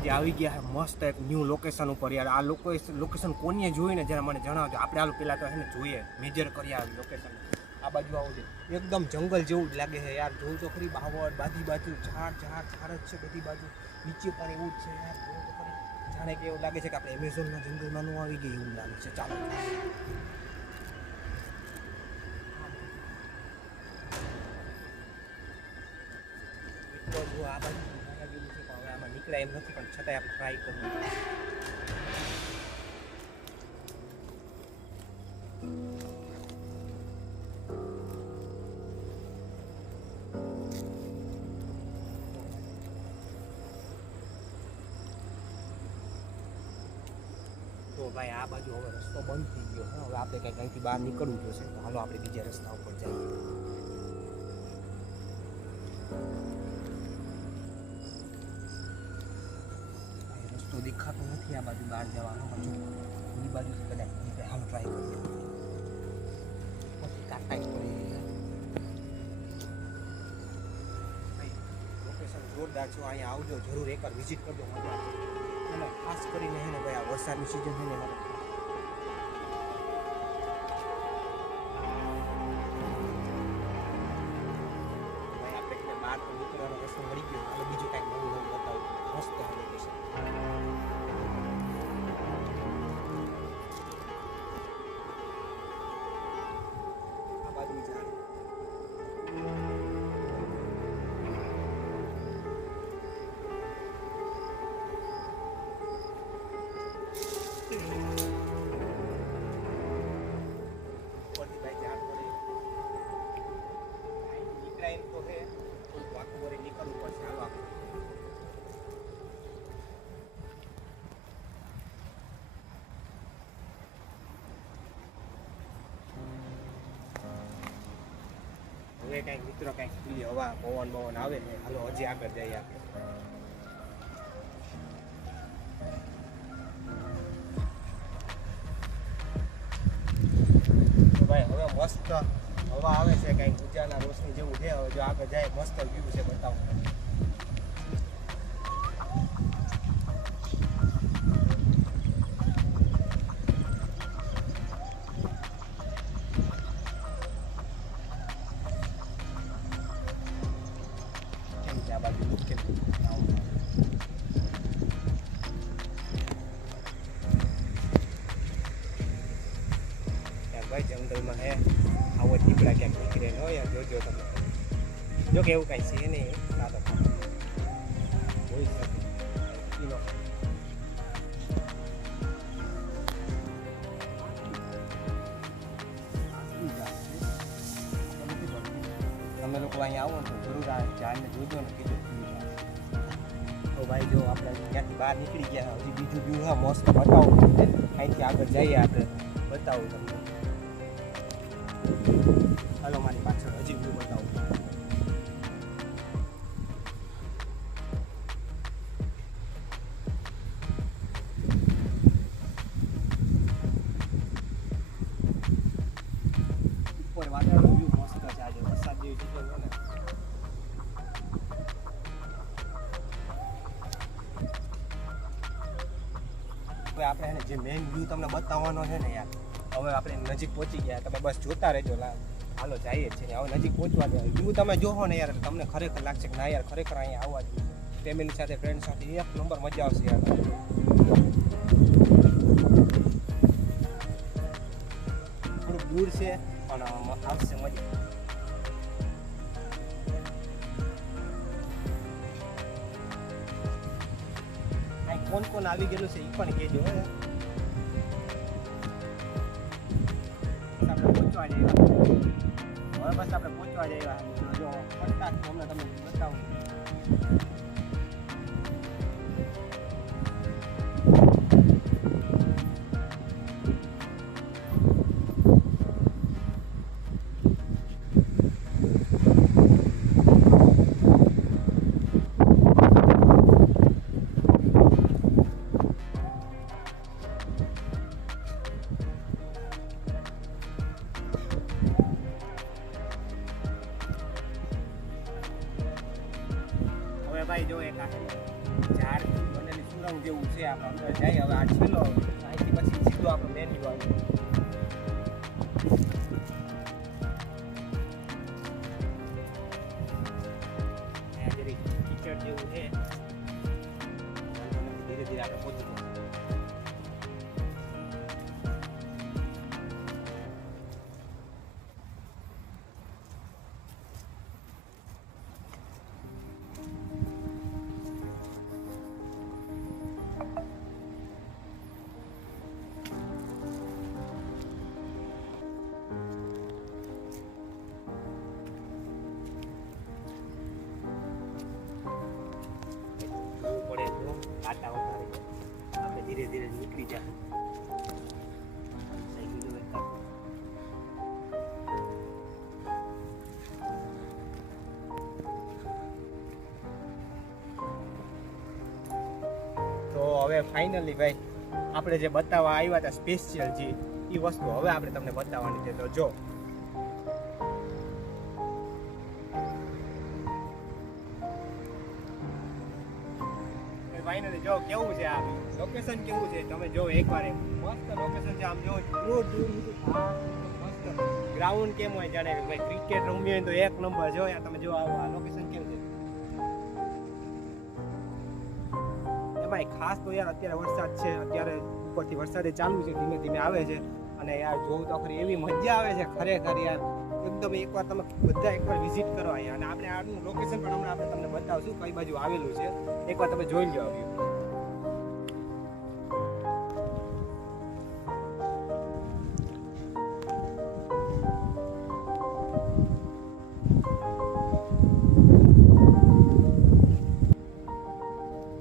આજે આવી ગયા છે મસ્ત એક ન્યૂ લોકેશન ઉપર યાર. આ લોકેશન કોને જોઈને જરા મને જણાવજો. આપણે હાલો પહેલાં તો એને જોઈએ, મેજર કરી આવી લોકેશન. આ બાજુ આવું છે, એકદમ જંગલ જેવું જ લાગે છે યાર. જોવું તો ખરી, બાવળ બાજી બાજુ ઝાડ જ છે બધી બાજુ. નીચે પણ એવું જ છે યાર. જોવું તો ખરી, જાણે કે એવું લાગે છે કે આપણે એમેઝોનના જંગલમાં નું આવી ગઈ એવું લાગે છે. ચાલો મિત્રો, જો આ બાજુ જેવું છે, પણ હવે આમાં નીકળાય એમ નથી, પણ છતાંય આપણે ટ્રાય કરીએ. તો ભાઈ આ બાજુ હવે રસ્તો બંધ થઈ ગયો છે. હવે આપણે કંઈક અહીંથી બહાર નીકળવું જોશે. તો હાલો આપણે બીજા રસ્તા ઉપર જઈએ. રસ્તો દેખાતો નથી આ બાજુ બહાર જવાનો. હજુ એ બાજુથી કદાચ હાલ ટ્રાય કરીએ. પછી કાંટા પડી લોકેશન જોરદાર છો. અહીંયા આવજો જરૂર, એકવાર વિઝિટ કરજો, મજા આવશે. અને ખાસ કરીને છે ને ભાઈ, આ વરસાદની સિઝન છે ને ભાઈ, આપણે બહાર તો નીકળવાનો રસ્તો મળી ગયો. અને બીજું કાંઈક નવું બતાવું. મસ્ત લોકેશન. આ બાજુ ઝાડ. હવે કંઈક મિત્રો કંઈક ખુલ્લી હવા પવન આવે ને. હાલો હજી આગળ જઈએ આપણે. તો ભાઈ હવે મસ્ત હવા આવે છે, કંઈક ઉજાલા રોશની જેવું છે. હવે જો આગળ જાય મસ્ત વ્યૂ છે, બતાવું. ભાઈ જંગલમાં હે આવો દીપડા ક્યાંક નીકળે ન હોય. જોજો તમે, જો કે એવું કાંઈ છે નહીં. ના તો હોઈ શકે. તમે લોકો અહીંયા આવો ને તો જરૂર આ ઝાડને જોજો ને, કીધું. તો ભાઈ જો આપણે ત્યાંથી બહાર નીકળી ગયા. હજી બીજું વ્યૂ હા મસ્ત બતાવું. અહીંથી આગળ જઈએ આપણે, બતાવું તમને. હાલો મારી પાછળ હજી વ્યૂ બતાવું. ઉપર વાદળનો વ્યૂ મસ્ત છે. આજે વરસાદ જેવી જગ્યા છે ને. હવે આપણે એને જે મેઇન વ્યૂ તમને બતાવવાનો છે ને યાર, હવે આપણે નજીક પહોંચી ગયા. તમે બસ જોતા રહેજો. હાલો જઈએ છે. હવે નજીક પહોંચવા જાય વ્યૂ તમે જોવો ને યાર, તમને ખરેખર લાગશે કે ના યાર, ખરેખર અહીંયા આવવા જોઈએ. ફેમિલી સાથે, ફ્રેન્ડ સાથે એક નંબર મજા આવશે યાર. થોડુંક દૂર છે પણ આવશે મજા. કોણ આવી ગયેલું છે એ પણ કહેજો. આપણે પહોંચવા જઈએ. હવે બસ આપણે પહોંચવા જઈએ. જો પડતા અમને તમને બતાવું. પાર્કિંગ જેવું છે. આપણે અંદર જઈએ હવે. આ છેલ્લો અહીંથી પછી સીધો આપણો મેન્યુ આવે. કિચડ જેવું છે. ધીરે ધીરે આપણે પહોંચી જઈએ. આપણે ધીરે ધીરે નીકળી જાય. તો હવે ફાઇનલી ભાઈ આપણે જે બતાવવા આવ્યા હતા સ્પેશિયલ જે એ વસ્તુ હવે આપણે તમને બતાવવાની છે. તો જો ફાઇનલી જો કેવું છે આ લોકેશન, કેવું છે તમે જો એકવાર. મસ્ત લોકેશન છે. આમ જો દૂર દૂર મસ્ત ગ્રાઉન્ડ કેમ હોય જાણે ભાઈ ક્રિકેટ રમવી હોય તો એક નંબર. જો યાર તમે જો આ લોકેશન કેમ છે એમાં ખાસ તો યાર અત્યારે વરસાદ છે. અત્યારે ઉપરથી વરસાદે ચાલુ છે, ધીમે ધીમે આવે છે. અને યાર જોવું તો ખરી એવી મજા આવે છે ખરેખર યાર. એકદમ એકવાર તમે બધા એકવાર વિઝિટ કરો અહીંયા. અને આપણે આનું લોકેશન પણ હમણાં આપણે તમને બતાવશું કઈ બાજુ આવેલું છે. એકવાર તમે જોઈ લો આવ્યું.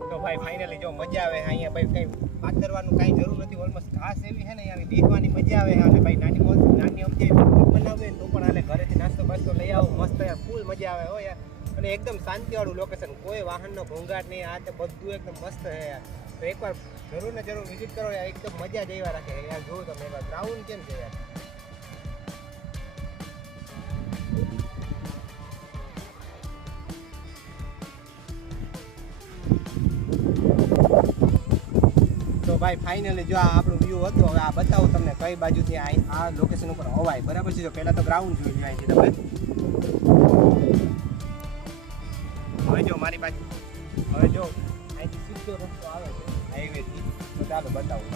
તો ભાઈ ફાઇનલી જો મજા આવે અહીંયા ભાઈ કઈ પાથરવાનું કાંઈ જરૂર નથી. ઓલમોસ્ટ ઘાસ એવી છે ને યાર બેસવાની મજા આવે. અને ભાઈ નાની અમથી બનાવે તો પણ હાલે. ઘરેથી નાસ્તો બાસ્તો લઈ આવો મસ્ત યાર ફૂલ મજા આવે હો યાર. અને એકદમ શાંતિવાળું લોકેશન, કોઈ વાહનનો ઘોંઘાટ નહીં. આ તે બધું એકદમ મસ્ત છે યાર. તો એકવાર જરૂર ને જરૂર વિઝિટ કરો યાર. એકદમ મજા જ એવા રાખે યાર. જોવો તમે એકવાર ગ્રાઉન્ડ કેમ છે યાર. તો ભાઈ ફાઇનલી જો આ આપણું વ્યૂ હતું. હવે આ બતાવું તમને કઈ બાજુથી આ લોકેશન ઉપર હવાય બરાબર છે. જો પહેલાં તો ગ્રાઉન્ડ જોઈ લો અહીંથી તમે. હવે જો મારી બાજુ હવે જો અહીંથી સીધો રસ્તો આવે છે હાઈવેથી. તો ચાલો બતાવું.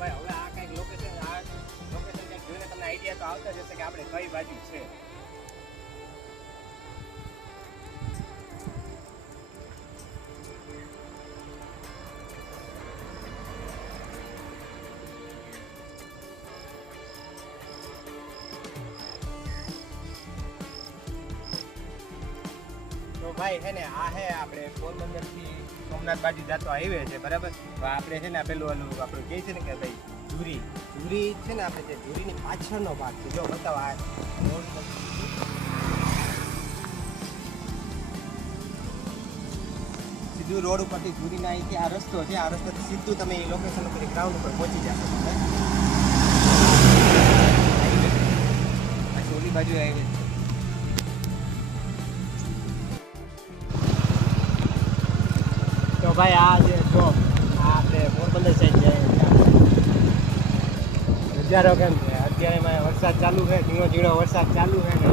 ભાઈ હવે આ કંઈક લોકેશન કંઈક જોઈને તમને આઈડિયા તો આવતા જશે કે આપણે કઈ બાજુ છે. તો ભાઈ છે ને આ હે આપણે પોરબંદરથી સોમનાથ બાજુ જતો હાઈવે છે બરાબર. તો આપણે છે ને પેલું આપણે કહે છે ને કે ભાઈ ઝુરી છે ને આપણે જે ઝુરીની પાછળનો ભાગ છે. જો બતાવો આ સીધું રોડ ઉપરથી ઝુરીના અહીંથી આ રસ્તો છે. આ રસ્તોથી સીધું તમે એ લોકેશન ઉપર ગ્રાઉન્ડ ઉપર પહોંચી જશો. પછી ઓલી બાજુ હાઈવે છે. તો ભાઈ આ જે જો આ આપણે પોરબંદર સાઈડ જાય નજારો કેમ છે. અત્યારે વરસાદ ચાલુ છે, ઝીણો ઝીણો વરસાદ ચાલુ છે ને